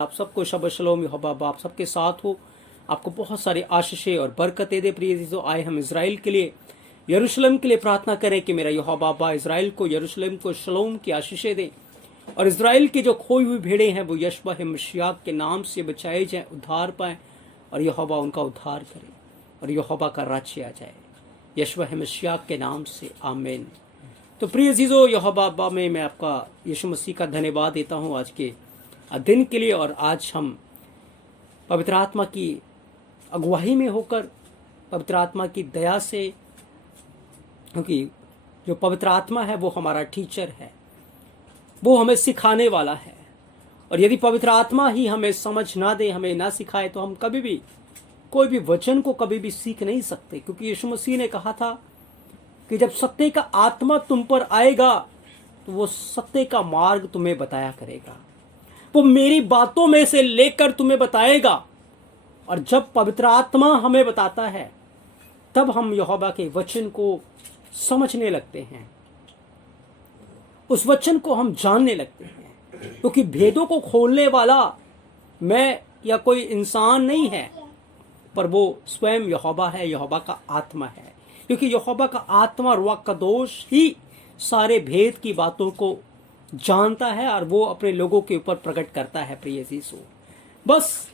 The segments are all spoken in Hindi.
आप सबको शब शलोम यहोवा आप सबके साथ हो। आपको बहुत सारी आशीषें और बरकतें दे। प्रिय अजीजों, आए हम इज़राइल के लिए, यरूशलेम के लिए प्रार्थना करें कि मेरा यहोवा बाबा इज़राइल को, यरूशलेम को शलोम की आशीषें दे और इज़राइल की जो खोई हुई भेड़ें हैं वो यशवा मसीह के नाम से बचाए जाएं, उद्धार पाएं और यहोवा उनका उद्धार करे और यहोवा का राज्य आ जाए यशवा मसीह के नाम से, आमीन। तो प्रिय अजीजों, यहोवा बाबा में मैं आपका यीशु मसीह का धन्यवाद देता हूँ आज के दिन के लिए। और आज हम पवित्र आत्मा की अगुवाई में होकर, पवित्र आत्मा की दया से, क्योंकि जो पवित्र आत्मा है वो हमारा टीचर है, वो हमें सिखाने वाला है। और यदि पवित्र आत्मा ही हमें समझ ना दे, हमें ना सिखाए, तो हम कभी भी कोई भी वचन को कभी भी सीख नहीं सकते। क्योंकि यीशु मसीह ने कहा था कि जब सत्य का आत्मा तुम पर आएगा तो वो सत्य का मार्ग तुम्हें बताया करेगा, वो मेरी बातों में से लेकर तुम्हें बताएगा। और जब पवित्र आत्मा हमें बताता है तब हम यहोवा के वचन को समझने लगते हैं, उस वचन को हम जानने लगते हैं। क्योंकि भेदों को खोलने वाला मैं या कोई इंसान नहीं है, पर वो स्वयं यहोवा है, यहोवा का आत्मा है। क्योंकि यहोवा का आत्मा रूह कदोस ही सारे भेद की बातों को जानता है और वो अपने लोगों के ऊपर प्रकट करता है। प्रिय यीशु, बस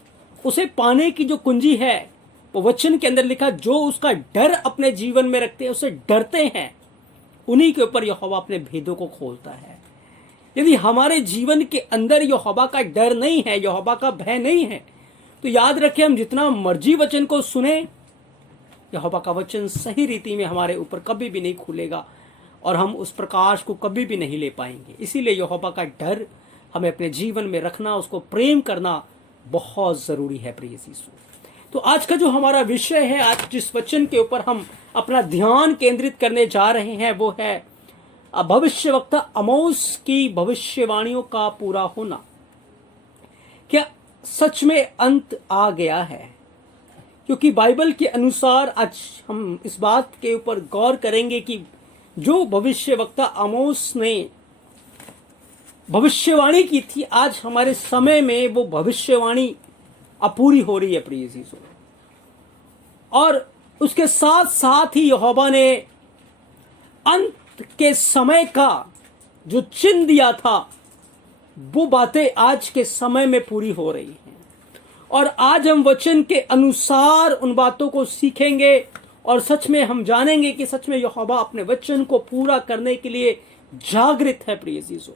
उसे पाने की जो कुंजी है वो वचन के अंदर लिखा, जो उसका डर अपने जीवन में रखते हैं, उसे डरते हैं, उन्हीं के ऊपर यहोवा अपने भेदों को खोलता है। यदि हमारे जीवन के अंदर यहोवा का डर नहीं है, यहोवा का भय नहीं है, तो याद रखें, हम जितना मर्जी वचन को सुने, यहोवा का वचन सही रीति में हमारे ऊपर कभी भी नहीं खुलेगा और हम उस प्रकाश को कभी भी नहीं ले पाएंगे। इसीलिए यहोवा का डर हमें अपने जीवन में रखना, उसको प्रेम करना बहुत जरूरी है। प्रिय यीशु, तो आज का जो हमारा विषय है, आज जिस वचन के ऊपर हम अपना ध्यान केंद्रित करने जा रहे हैं, वो है भविष्यवक्ता आमोस की भविष्यवाणियों का पूरा होना। क्या सच में अंत आ गया है? क्योंकि बाइबल के अनुसार आज हम इस बात के ऊपर गौर करेंगे कि जो भविष्यवक्ता आमोस ने भविष्यवाणी की थी, आज हमारे समय में वो भविष्यवाणी अपूरी हो रही है। प्रिय यीशु, और उसके साथ साथ ही यहोवा ने अंत के समय का जो चिन्ह दिया था, वो बातें आज के समय में पूरी हो रही हैं। और आज हम वचन के अनुसार उन बातों को सीखेंगे और सच में हम जानेंगे कि सच में यहोवा अपने वचन को पूरा करने के लिए जागृत है। प्रिय यीशु,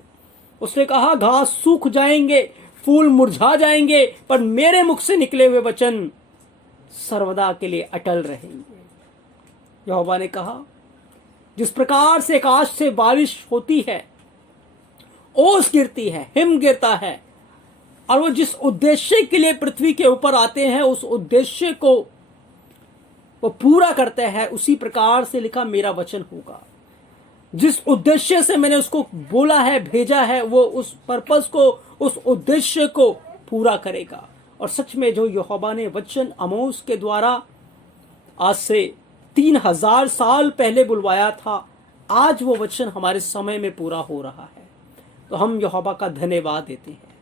उसने कहा, घास सूख जाएंगे, फूल मुरझा जाएंगे, पर मेरे मुख से निकले हुए वचन सर्वदा के लिए अटल रहेंगे। यहोवा ने कहा, जिस प्रकार से आकाश से बारिश होती है, ओस गिरती है, हिम गिरता है, और वो जिस उद्देश्य के लिए पृथ्वी के ऊपर आते हैं उस उद्देश्य को वो पूरा करते हैं, उसी प्रकार से लिखा मेरा वचन होगा। जिस उद्देश्य से मैंने उसको बोला है, भेजा है, वो उस पर्पस को, उस उद्देश्य को पूरा करेगा। और सच में जो यहोवा ने वचन आमोस के द्वारा आज से 3000 साल पहले बुलवाया था, आज वो वचन हमारे समय में पूरा हो रहा है। तो हम यहोवा का धन्यवाद देते हैं।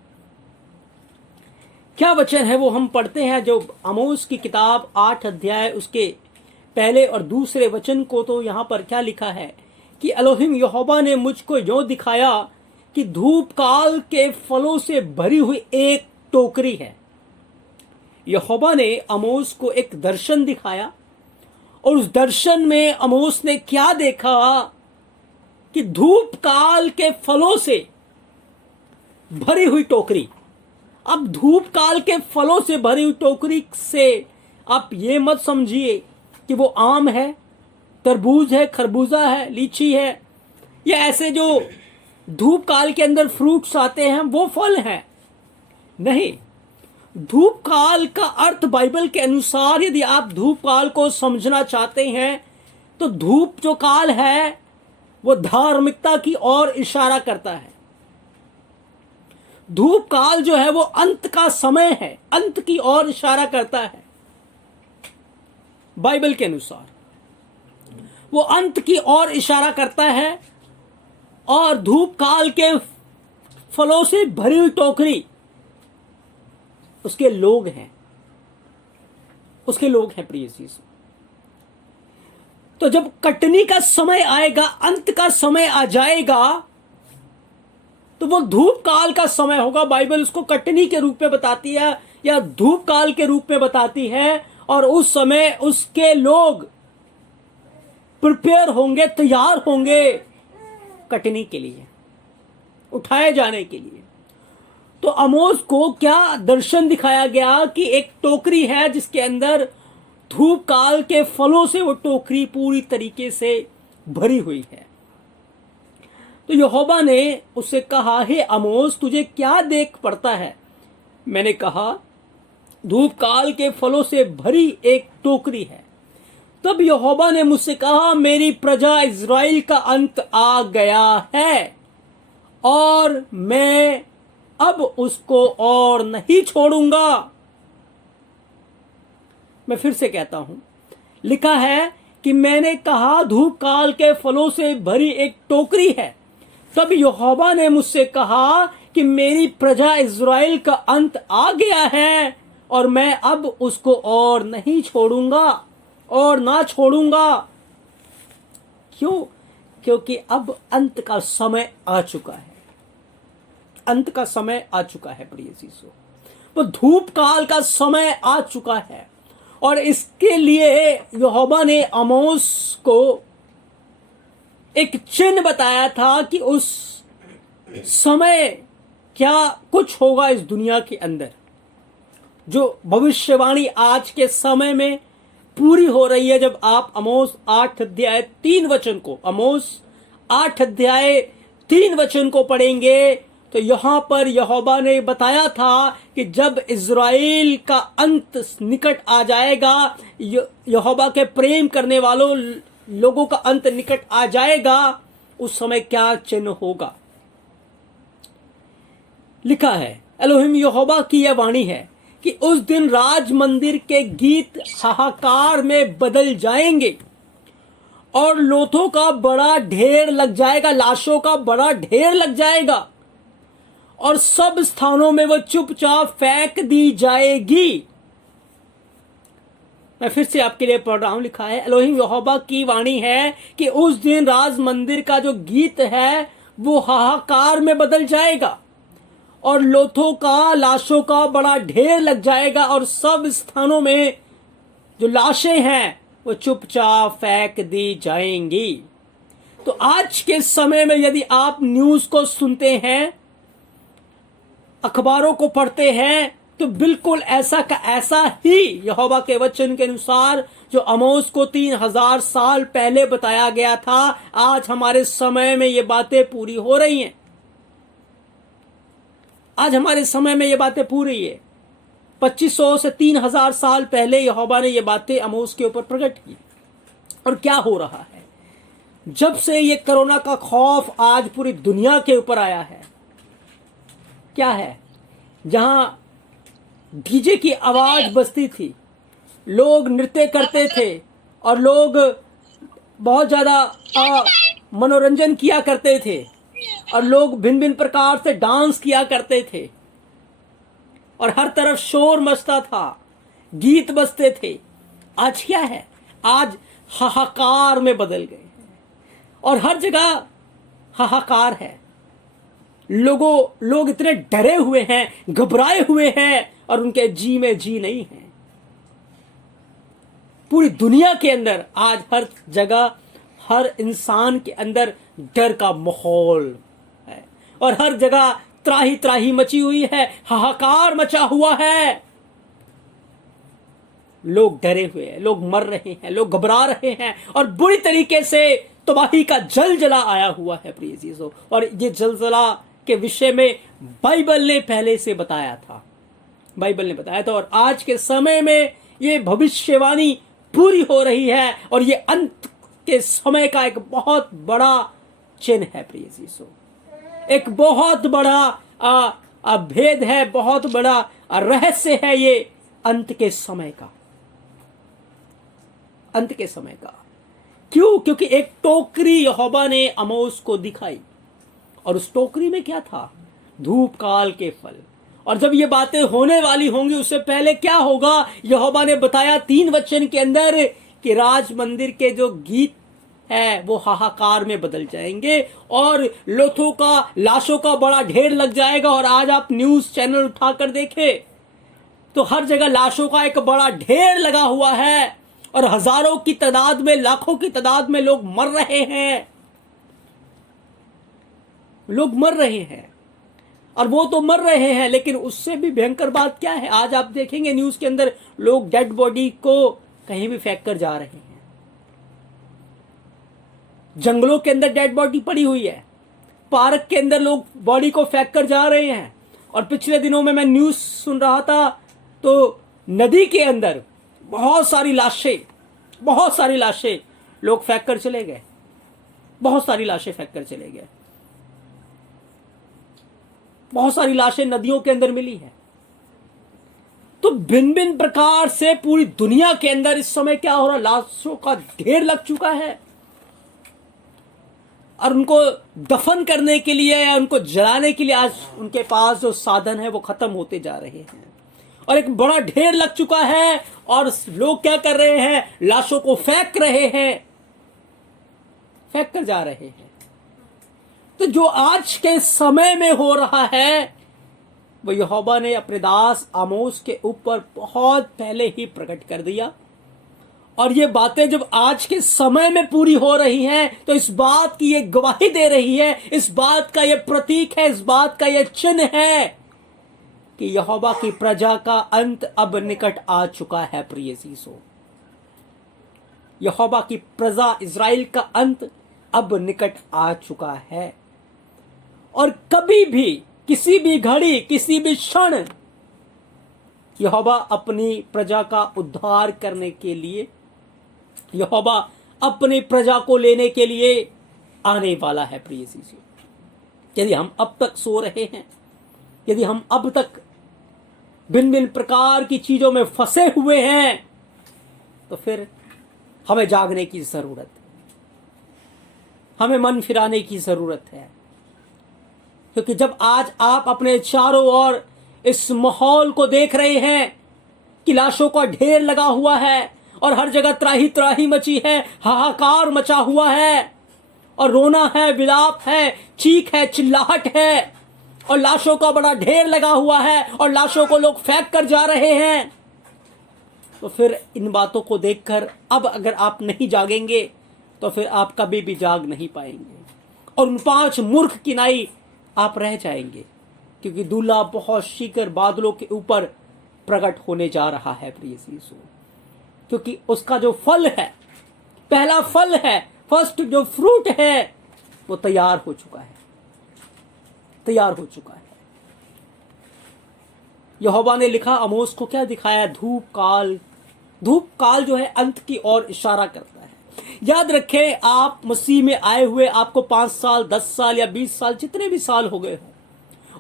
क्या वचन है वो हम पढ़ते हैं, जो आमोस की किताब 8 अध्याय उसके पहले और दूसरे वचन को। तो यहाँ पर क्या लिखा है कि एलोहिम यहोवा ने मुझको यों दिखाया कि धूप काल के फलों से भरी हुई एक टोकरी है। यहोवा ने आमोस को एक दर्शन दिखाया और उस दर्शन में आमोस ने क्या देखा कि धूप काल के फलों से भरी हुई टोकरी। अब धूप काल के फलों से भरी हुई टोकरी से आप ये मत समझिए कि वो आम है, तरबूज है, खरबूजा है, लीची है, या ऐसे जो धूप काल के अंदर फ्रूट्स आते हैं वो फल हैं। नहीं, धूप काल का अर्थ बाइबल के अनुसार, यदि आप धूप काल को समझना चाहते हैं, तो धूप जो काल है वो धार्मिकता की ओर इशारा करता है। धूप काल जो है वो अंत का समय है, अंत की ओर इशारा करता है। बाइबल के अनुसार वो अंत की ओर इशारा करता है। और धूप काल के फलों से भरी हुई टोकरी उसके लोग हैं, उसके लोग हैं प्रिय चीज। तो जब कटनी का समय आएगा, अंत का समय आ जाएगा, तो वो धूप काल का समय होगा। बाइबल उसको कटनी के रूप में बताती है या धूप काल के रूप में बताती है। और उस समय उसके लोग प्रिपेयर होंगे, तैयार होंगे कटनी के लिए, उठाए जाने के लिए। तो आमोस को क्या दर्शन दिखाया गया कि एक टोकरी है जिसके अंदर धूप काल के फलों से वो टोकरी पूरी तरीके से भरी हुई है। तो यहोवा ने उससे कहा, हे आमोस, तुझे क्या देख पड़ता है? मैंने कहा, धूप काल के फलों से भरी एक टोकरी है। तब यहोवा ने मुझसे कहा, मेरी प्रजा इज़राइल का अंत आ गया है और मैं अब उसको और नहीं छोड़ूंगा। मैं फिर से कहता हूं, लिखा है कि मैंने कहा धूप काल के फलों से भरी एक टोकरी है। तब यहोवा ने मुझसे कहा कि मेरी प्रजा इज़राइल का अंत आ गया है और मैं अब उसको और नहीं छोड़ूंगा और ना छोड़ूंगा। क्यों? क्योंकि अब अंत का समय आ चुका है। अंत का समय आ चुका है प्रिय चीजों, वो धूप काल का समय आ चुका है। और इसके लिए यहोवा ने आमोस को एक चिन्ह बताया था कि उस समय क्या कुछ होगा इस दुनिया के अंदर। जो भविष्यवाणी आज के समय में पूरी हो रही है। जब आप आमोस 8 अध्याय 3 वचन को, आमोस 8 अध्याय 3 वचन को पढ़ेंगे तो यहां पर यहोवा ने बताया था कि जब इज़राइल का अंत निकट आ जाएगा, यहोवा के प्रेम करने वालों लोगों का अंत निकट आ जाएगा, उस समय क्या चिन्ह होगा। लिखा है, एलोहिम यहोवा की यह वाणी है कि उस दिन राज मंदिर के गीत हाहाकार में बदल जाएंगे और लोथों का बड़ा ढेर लग जाएगा, लाशों का बड़ा ढेर लग जाएगा और सब स्थानों में वो चुपचाप फेंक दी जाएगी। मैं फिर से आपके लिए पढ़ रहा हूं, लिखा है, एलोहिम यहोवा की वाणी है कि उस दिन राज मंदिर का जो गीत है वो हाहाकार में बदल जाएगा और लोथों का, लाशों का बड़ा ढेर लग जाएगा और सब स्थानों में जो लाशें हैं वो चुपचाप फेंक दी जाएंगी। तो आज के समय में यदि आप न्यूज को सुनते हैं, अखबारों को पढ़ते हैं, तो बिल्कुल ऐसा का ऐसा ही यहोवा के वचन के अनुसार जो आमोस को 3000 साल पहले बताया गया था, आज हमारे समय में ये बातें पूरी हो रही हैं। आज हमारे समय में ये बातें पूरी है। 2500 से 3000 साल पहले यहोवा ने ये बातें आमोस के ऊपर प्रकट की। और क्या हो रहा है? जब से ये कोरोना का खौफ आज पूरी दुनिया के ऊपर आया है, क्या है, जहां डीजे की आवाज बजती थी, लोग नृत्य करते थे और लोग बहुत ज्यादा मनोरंजन किया करते थे और लोग भिन्न भिन्न प्रकार से डांस किया करते थे और हर तरफ शोर मचता था, गीत बजते थे। आज क्या है? आज हाहाकार में बदल गए हैं और हर जगह हाहाकार है। लोग इतने डरे हुए हैं, घबराए हुए हैं और उनके जी में जी नहीं है। पूरी दुनिया के अंदर आज हर जगह, हर इंसान के अंदर डर का माहौल है और हर जगह त्राही त्राही मची हुई है, हाहाकार मचा हुआ है। लोग डरे हुए हैं, लोग मर रहे हैं, लोग घबरा रहे हैं और बुरी तरीके से तबाही का जलजला आया हुआ है प्रिय चीजों। और ये जलजला के विषय में बाइबल ने पहले से बताया था, बाइबल ने बताया था और आज के समय में ये भविष्यवाणी पूरी हो रही है और ये अंत के समय का एक बहुत बड़ा चिन्ह है प्रिय चीजों। एक बहुत बड़ा भेद है, बहुत बड़ा रहस्य है ये अंत के समय का, अंत के समय का। क्यों? क्योंकि एक टोकरी यहोवा ने आमोस को दिखाई और उस टोकरी में क्या था? धूप काल के फल। और जब ये बातें होने वाली होंगी उससे पहले क्या होगा, यहोवा ने बताया 3 वचन के अंदर कि राज मंदिर के जो गीत है वो हाहाकार में बदल जाएंगे और लोथों का, लाशों का बड़ा ढेर लग जाएगा। और आज आप न्यूज चैनल उठाकर देखें तो हर जगह लाशों का एक बड़ा ढेर लगा हुआ है और हजारों की तादाद में, लाखों की तादाद में लोग मर रहे हैं, लोग मर रहे हैं। और वो तो मर रहे हैं, लेकिन उससे भी भयंकर बात क्या है, आज आप देखेंगे न्यूज के अंदर लोग डेड बॉडी को कहीं भी फेंक कर जा रहे हैं। जंगलों के अंदर डेड बॉडी पड़ी हुई है, पार्क के अंदर लोग बॉडी को फेंक कर जा रहे हैं। और पिछले दिनों में मैं न्यूज सुन रहा था तो नदी के अंदर बहुत सारी लाशें लोग फेंक कर चले गए, बहुत सारी लाशें फेंक कर चले गए, बहुत सारी लाशें नदियों के अंदर मिली है। तो भिन्न भिन्न प्रकार से पूरी दुनिया के अंदर इस समय क्या हो रहा, लाशों का ढेर लग चुका है और उनको दफन करने के लिए या उनको जलाने के लिए आज उनके पास जो साधन है वो खत्म होते जा रहे हैं और एक बड़ा ढेर लग चुका है। और लोग क्या कर रहे हैं, लाशों को फेंक रहे हैं, फेंक कर जा रहे हैं। तो जो आज के समय में हो रहा है वो यहोवा ने अपने दास आमोस के ऊपर बहुत पहले ही प्रकट कर दिया। और ये बातें जब आज के समय में पूरी हो रही हैं तो इस बात की ये गवाही दे रही है, इस बात का ये प्रतीक है, इस बात का ये चिन्ह है कि यहोवा की प्रजा का अंत अब निकट आ चुका है। प्रिय जीसो, यहोवा की प्रजा इज़राइल का अंत अब निकट आ चुका है। और कभी भी, किसी भी घड़ी, किसी भी क्षण यहोवा अपनी प्रजा का उद्धार करने के लिए, यहोवा अपनी प्रजा को लेने के लिए आने वाला है। प्रिय जीसो, यदि हम अब तक सो रहे हैं, यदि हम अब तक भिन्न भिन्न प्रकार की चीजों में फंसे हुए हैं तो फिर हमें जागने की जरूरत है, हमें मन फिराने की जरूरत है। क्योंकि जब आज आप अपने चारों ओर इस माहौल को देख रहे हैं कि लाशों का ढेर लगा हुआ है और हर जगह त्राही त्राही मची है, हाहाकार मचा हुआ है और रोना है, विलाप है, चीख है, चिल्लाहट है और लाशों का बड़ा ढेर लगा हुआ है और लाशों को लोग फेंक कर जा रहे हैं, तो फिर इन बातों को देखकर अब अगर आप नहीं जागेंगे तो फिर आप कभी भी जाग नहीं पाएंगे और उन 5 मूर्ख किनाई आप रह जाएंगे। क्योंकि दूल्हा बहुत शीघ्र बादलों के ऊपर प्रकट होने जा रहा है। प्रिय यीशु, क्योंकि उसका जो फल है, पहला फल है, फर्स्ट जो फ्रूट है वो तैयार हो चुका है, तैयार हो चुका है। यहोवा ने लिखा, आमोस को क्या दिखाया, धूप काल जो है अंत की ओर इशारा करता है। याद रखें, आप मसीह में आए हुए आपको 5 साल, 10 साल या 20 साल, जितने भी साल हो गए हो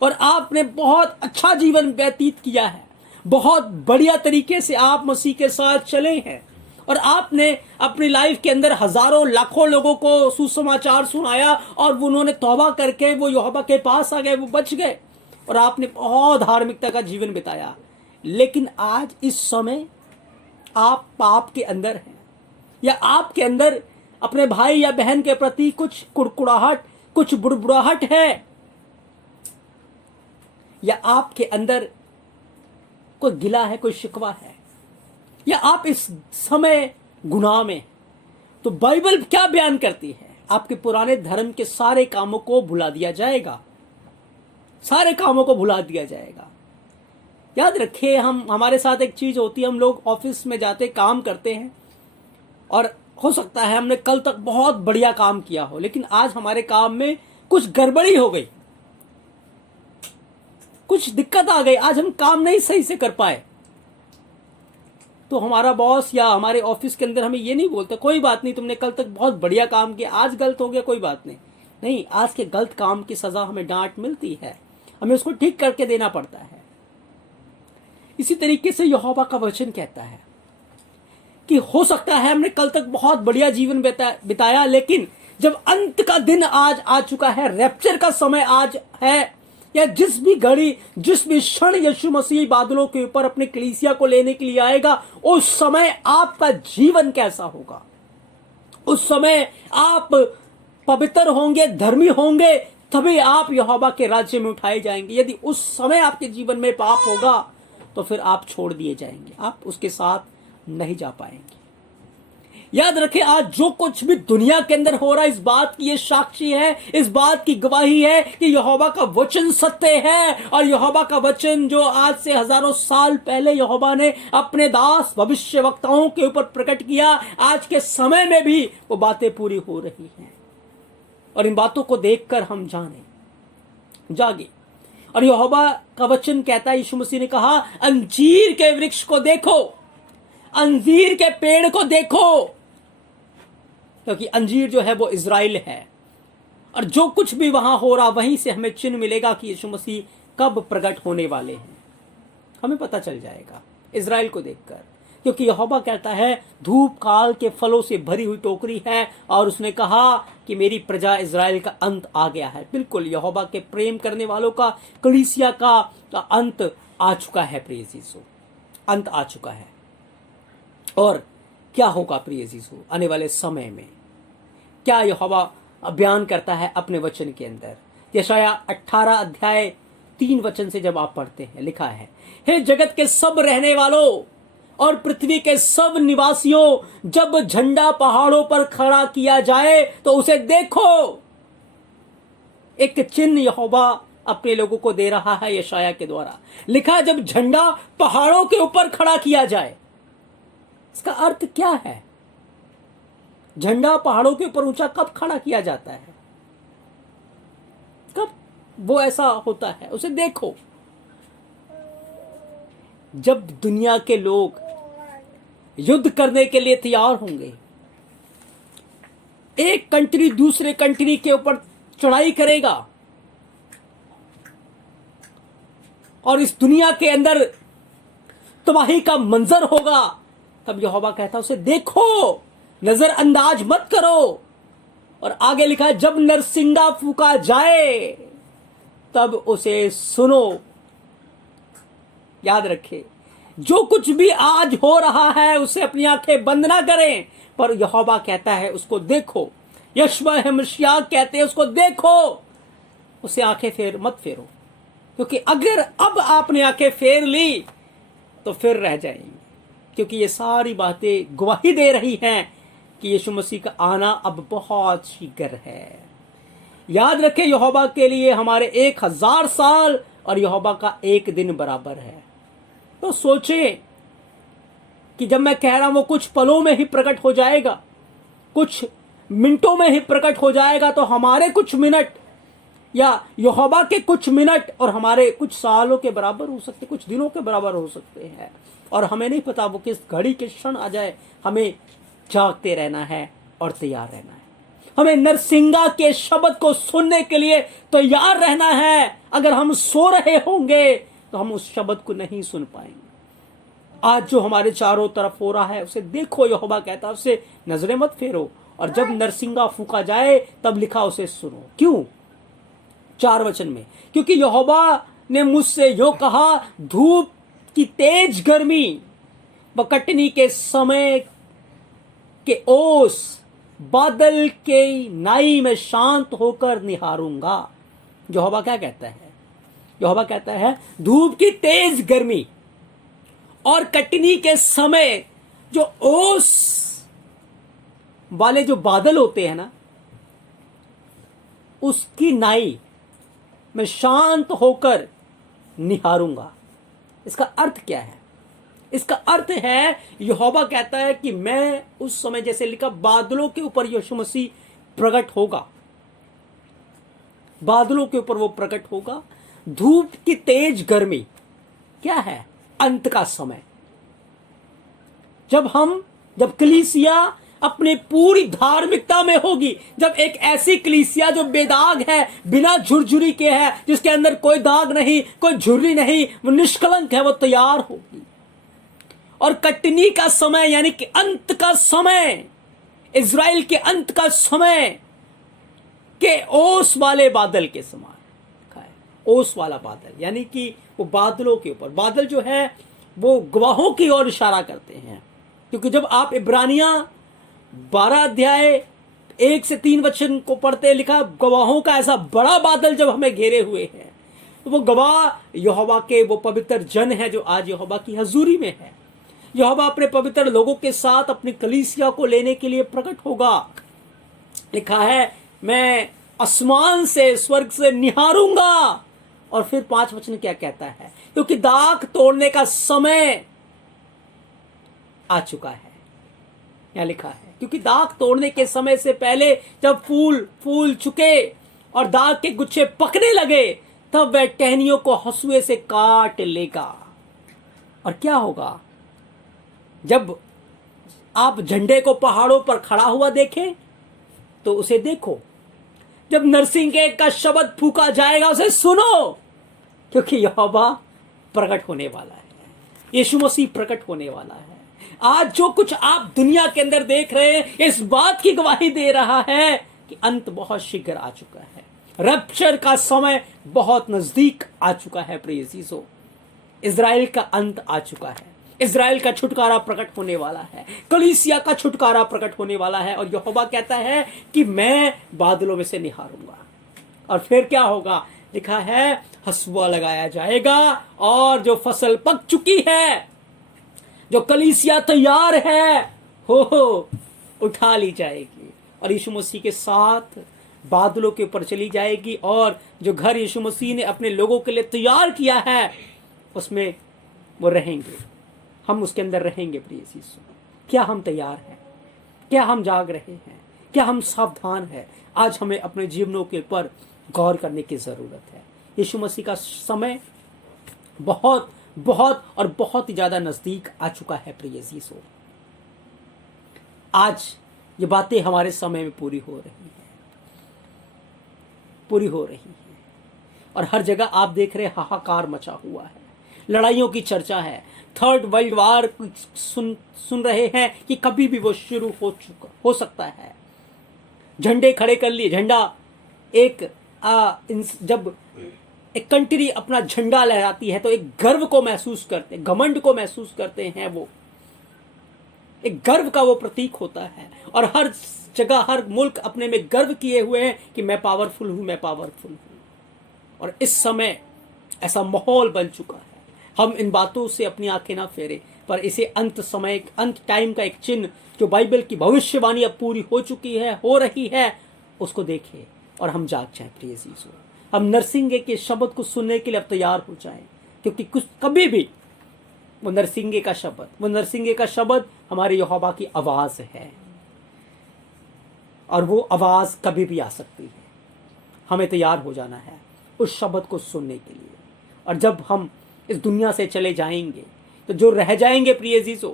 और आपने बहुत अच्छा जीवन व्यतीत किया है, बहुत बढ़िया तरीके से आप मसीह के साथ चले हैं और आपने अपनी लाइफ के अंदर हजारों लाखों लोगों को सुसमाचार सुनाया और उन्होंने तौबा करके वो यहोवा के पास आ गए, वो बच गए और आपने बहुत धार्मिकता का जीवन बिताया। लेकिन आज इस समय आप पाप के अंदर हैं या आपके अंदर अपने भाई या बहन के प्रति कुछ कुड़कुड़ाहट, कुछ बुड़बुड़ाहट है या आपके अंदर कोई गिला है, कोई शिकवा है या आप इस समय गुनाह में, तो बाइबल क्या बयान करती है, आपके पुराने धर्म के सारे कामों को भुला दिया जाएगा, सारे कामों को भुला दिया जाएगा। याद रखिए, हमारे साथ एक चीज होती है, हम लोग ऑफिस में जाते काम करते हैं और हो सकता है हमने कल तक बहुत बढ़िया काम किया हो, लेकिन आज हमारे काम में कुछ गड़बड़ी हो गई, कुछ दिक्कत आ गई, आज हम काम नहीं सही से कर पाए। तो हमारा बॉस या हमारे ऑफिस के अंदर हमें ये नहीं बोलता, कोई बात नहीं, तुमने कल तक बहुत बढ़िया काम किया, आज गलत हो गया, कोई बात नहीं। नहीं, आज के गलत काम की सजा हमें डांट मिलती है, हमें उसको ठीक करके देना पड़ता है। इसी तरीके से यहोवा का वचन कहता है कि हो सकता है हमने कल तक बहुत बढ़िया जीवन बिताया, लेकिन जब अंत का दिन आज आ चुका है, रैप्चर का समय आज है, या जिस भी घड़ी, जिस भी क्षण यीशु मसीह बादलों के ऊपर अपने कलीसिया को लेने के लिए आएगा, उस समय आपका जीवन कैसा होगा? उस समय आप पवित्र होंगे, धर्मी होंगे, तभी आप यहोवा के राज्य में उठाए जाएंगे। यदि उस समय आपके जीवन में पाप होगा तो फिर आप छोड़ दिए जाएंगे, आप उसके साथ नहीं जा पाएंगे। याद रखें, आज जो कुछ भी दुनिया के अंदर हो रहा है, इस बात की ये साक्षी है, इस बात की गवाही है कि यहोवा का वचन सत्य है। और यहोवा का वचन जो आज से हजारों साल पहले यहोवा ने अपने दास भविष्यवक्ताओं के ऊपर प्रकट किया, आज के समय में भी वो बातें पूरी हो रही हैं। और इन बातों को देखकर हम जागे। और यहोवा का वचन कहता है, यीशु मसीह ने कहा, अंजीर के वृक्ष को देखो, अंजीर के पेड़ को देखो, क्योंकि अंजीर जो है वो इज़राइल है। और जो कुछ भी वहां हो रहा, वहीं से हमें चिन्ह मिलेगा कि यीशु मसीह कब प्रकट होने वाले हैं। हमें पता चल जाएगा इज़राइल को देखकर, क्योंकि यहोवा कहता है धूप काल के फलों से भरी हुई टोकरी है, और उसने कहा कि मेरी प्रजा इज़राइल का अंत आ गया है। बिल्कुल यहोवा के प्रेम करने वालों का, कलीसिया का अंत आ चुका है। प्रिय यीशु, अंत आ चुका है। और क्या होगा प्रिय यीशु आने वाले समय में? क्या यहोवा बयान करता है अपने वचन के अंदर? यशाया 18 अध्याय 3 वचन से जब आप पढ़ते हैं, लिखा है, हे जगत के सब रहने वालों और पृथ्वी के सब निवासियों, जब झंडा पहाड़ों पर खड़ा किया जाए तो उसे देखो। एक चिन्ह यहोवा अपने लोगों को दे रहा है यशाया के द्वारा। लिखा, जब झंडा पहाड़ों के ऊपर खड़ा किया जाए। इसका अर्थ क्या है? झंडा पहाड़ों के ऊपर ऊंचा कब खड़ा किया जाता है? कब वो ऐसा होता है? उसे देखो। जब दुनिया के लोग युद्ध करने के लिए तैयार होंगे, एक कंट्री दूसरे कंट्री के ऊपर चढ़ाई करेगा, और इस दुनिया के अंदर तबाही का मंजर होगा, तब यहोवा कहता है उसे देखो, नजरअंदाज मत करो। और आगे लिखा है, जब नरसिंगा फूका जाए तब उसे सुनो। याद रखे, जो कुछ भी आज हो रहा है उसे अपनी आंखें बंद ना करें, पर यहोवा कहता है उसको देखो। यशवा मसीह कहते हैं उसको देखो, उसे आंखें मत फेरो, क्योंकि अगर अब आपने आंखें फेर ली तो फिर रह जाएंगे। क्योंकि ये सारी बातें गवाही दे रही हैं कि यीशु मसीह का आना अब बहुत शीघ्र है। याद रखें, यहोवा के लिए हमारे 1000 साल और यहोवा का एक दिन बराबर है। तो सोचें कि जब मैं कह रहा हूं वो कुछ पलों में ही प्रकट हो जाएगा, कुछ मिनटों में ही प्रकट हो जाएगा, तो हमारे कुछ मिनट या यहोवा के कुछ मिनट और हमारे कुछ सालों के बराबर हो सकते, कुछ दिनों के बराबर हो सकते हैं। और हमें नहीं पता वो किस घड़ी किस क्षण आ जाए। हमें जागते रहना है और तैयार रहना है। हमें नरसिंगा के शब्द को सुनने के लिए तैयार रहना है। अगर हम सो रहे होंगे तो हम उस शब्द को नहीं सुन पाएंगे। आज जो हमारे चारों तरफ हो रहा है उसे देखो, यहोवा कहता है उससे नजरें मत फेरो। और जब नरसिंगा फूका जाए तब लिखा उसे सुनो। क्यों? 4 वचन में, क्योंकि यहोवा ने मुझसे यो कहा, धूप की तेज गर्मी व कटनी के समय के ओस बादल के नाई में शांत होकर निहारूंगा। यहोवा क्या कहता है? यहोवा कहता है धूप की तेज गर्मी और कटनी के समय जो ओस वाले जो बादल होते हैं ना, उसकी नाई में शांत होकर निहारूंगा। इसका अर्थ क्या है? इसका अर्थ है, यहोवा कहता है कि मैं उस समय, जैसे लिखा, बादलों के ऊपर यीशु मसीह प्रकट होगा, बादलों के ऊपर वो प्रकट होगा। धूप की तेज गर्मी क्या है? अंत का समय। जब कलीसिया अपनी पूरी धार्मिकता में होगी, जब एक ऐसी कलीसिया जो बेदाग है, बिना झुरझुरी के है, जिसके अंदर कोई दाग नहीं, कोई झुर्री नहीं, वो निष्कलंक है, वो तैयार होगी। और कटनी का समय यानी कि अंत का समय, इज़राइल के अंत का समय के ओस वाले बादल के समान है। ओस वाला बादल, यानी कि वो बादलों के ऊपर, बादल जो है वो गवाहों की ओर इशारा करते हैं। क्योंकि जब आप इब्रानियां 12 अध्याय 1 से 3 वचन को पढ़ते, लिखा गवाहों का ऐसा बड़ा बादल जब हमें घेरे हुए हैं, तो वो गवाह यहोवा के वो पवित्र जन है जो आज यहोवा की हजूरी में है। यहोवा अपने पवित्र लोगों के साथ अपनी कलीसिया को लेने के लिए प्रकट होगा। लिखा है, मैं आसमान से, स्वर्ग से निहारूंगा। और फिर 5 वचन क्या कहता है, क्योंकि दाख तोड़ने का समय आ चुका है। यहां लिखा है, क्योंकि दाख तोड़ने के समय से पहले जब फूल चुके और दाख के गुच्छे पकने लगे, तब वह टहनियों को हंसुए से काट लेगा। और क्या होगा, जब आप झंडे को पहाड़ों पर खड़ा हुआ देखें तो उसे देखो, जब नरसिंह का शब्द फूका जाएगा उसे सुनो, क्योंकि यहोवा प्रकट होने वाला है, यीशु मसीह प्रकट होने वाला है। आज जो कुछ आप दुनिया के अंदर देख रहे हैं, इस बात की गवाही दे रहा है कि अंत बहुत शीघ्र आ चुका है, रप्चर का समय बहुत नजदीक आ चुका है। प्रिय अजीजों, इजराइल का अंत आ चुका है, इजराइल का छुटकारा प्रकट होने वाला है, कलीसिया का छुटकारा प्रकट होने वाला है। और यहोवा कहता है कि मैं बादलों में से निहारूंगा। और फिर क्या होगा, लिखा है, हंसुआ लगाया जाएगा और जो फसल पक चुकी है, जो कलीसिया तैयार है, हो उठा ली जाएगी और यीशु मसीह के साथ बादलों के ऊपर चली जाएगी। और जो घर यीशु मसीह ने अपने लोगों के लिए तैयार किया है, उसमें वो रहेंगे, हम उसके अंदर रहेंगे। प्रिय यीशु, क्या हम तैयार हैं? क्या हम जाग रहे हैं? क्या हम सावधान हैं? आज हमें अपने जीवनों के ऊपर गौर करने की जरूरत है। यीशु मसीह का समय बहुत बहुत और बहुत ही ज्यादा नजदीक आ चुका है। प्रिय यीशु, आज ये बातें हमारे समय में पूरी हो रही है और हर जगह आप देख रहे, हाहाकार मचा हुआ है, लड़ाइयों की चर्चा है, 3rd वर्ल्ड वार सुन रहे हैं कि कभी भी वो शुरू हो सकता है। झंडे खड़े कर लिए, झंडा जब एक कंट्री अपना झंडा लहराती है तो एक गर्व को महसूस करते हैं, घमंड को महसूस करते हैं, वो एक गर्व का वो प्रतीक होता है। और हर जगह, हर मुल्क अपने में गर्व किए हुए हैं कि मैं पावरफुल हूं। और इस समय ऐसा माहौल बन चुका है। हम इन बातों से अपनी आंखें ना फेरें, पर इसे अंत समय, अंत टाइम का एक चिन्ह, जो बाइबल की भविष्यवाणी अब पूरी हो चुकी है, हो रही है, उसको देखें और हम जाग जाएं। प्रिय यीशु, हम नरसिंह के शब्द को सुनने के लिए अब तैयार हो जाएं, क्योंकि कुछ कभी भी वो नरसिंह का शब्द हमारे यहोवा की आवाज है और वो आवाज कभी भी आ सकती है। हमें तैयार हो जाना है उस शब्द को सुनने के लिए। और जब हम इस दुनिया से चले जाएंगे तो जो रह जाएंगे प्रिय अजीजों,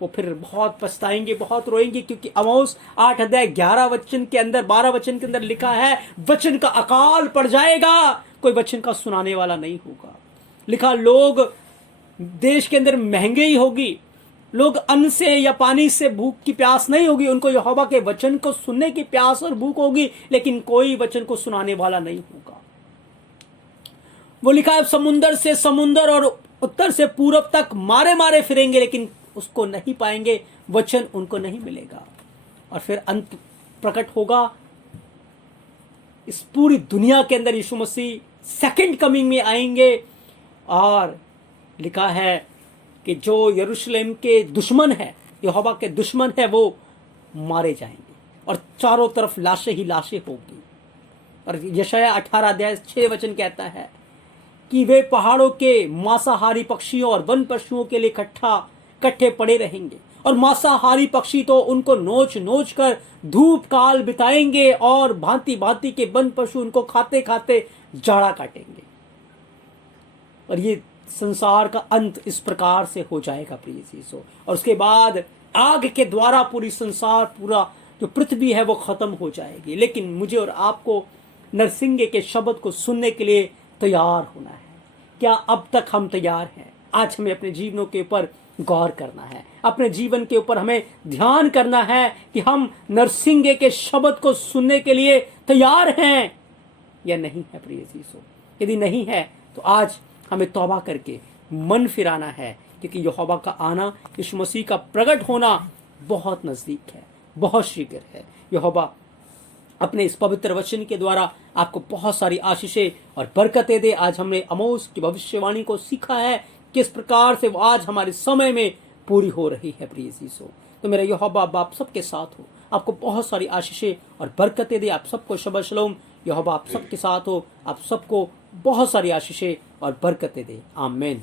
वो फिर बहुत पछताएंगे, बहुत रोएंगे, क्योंकि आमोस 8 अध्याय 11 वचन के अंदर, 12 वचन के अंदर लिखा है, वचन का अकाल पड़ जाएगा, कोई वचन का सुनाने वाला नहीं होगा। लिखा, लोग देश के अंदर महंगाई होगी, लोग अन्न से या पानी से भूख की प्यास नहीं होगी, उनको यहोवा के वचन को सुनने की प्यास और भूख होगी, लेकिन कोई वचन को सुनाने वाला नहीं होगा। वो लिखा है, समुंदर से समुंदर और उत्तर से पूरब तक मारे मारे फिरेंगे, लेकिन उसको नहीं पाएंगे, वचन उनको नहीं मिलेगा। और फिर अंत प्रकट होगा इस पूरी दुनिया के अंदर। यीशु मसीह सेकंड कमिंग में आएंगे और लिखा है कि जो यरूशलेम के दुश्मन है, यहोवा के दुश्मन है, वो मारे जाएंगे और चारों तरफ लाशें ही लाशें होगी। और यशायाह 18 अध्याय 6 वचन कहता है कि वे पहाड़ों के मांसाहारी पक्षियों और वन पशुओं के लिए इकट्ठे पड़े रहेंगे, और मांसाहारी पक्षी तो उनको नोच नोच कर धूप काल बिताएंगे, और भांति भांति के वन पशु उनको खाते खाते जाड़ा काटेंगे। और ये संसार का अंत इस प्रकार से हो जाएगा प्रिय यीशु। और उसके बाद आग के द्वारा पूरी संसार, पूरा जो पृथ्वी है वो खत्म हो जाएगी। लेकिन मुझे और आपको नरसिंह के शब्द को सुनने के लिए तैयार होना है। क्या अब तक हम तैयार हैं? आज हमें अपने जीवनों के ऊपर गौर करना है, अपने जीवन के ऊपर हमें ध्यान करना है कि हम नरसिंह के शब्द को सुनने के लिए तैयार हैं या नहीं है प्रिय यीशु। यदि नहीं है तो आज हमें तौबा करके मन फिराना है, क्योंकि यहोवा का आना, यीशु मसीह का प्रकट होना बहुत नजदीक है, बहुत शीघ्र है। यहोवा अपने इस पवित्र वचन के द्वारा आपको बहुत सारी आशीषें और बरकतें दे। आज हमने आमोस की भविष्यवाणी को सीखा है, किस प्रकार से वो आज हमारे समय में पूरी हो रही है। प्रिय यीशु, तो मेरा यहोवा बाप सबके साथ हो, आपको बहुत सारी आशीषें और बरकतें दे। आप सबको शबा शलोम। यहोवा आप सबके साथ हो, आप सबको बहुत सारी आशीषें और बरकतें दे। आमीन।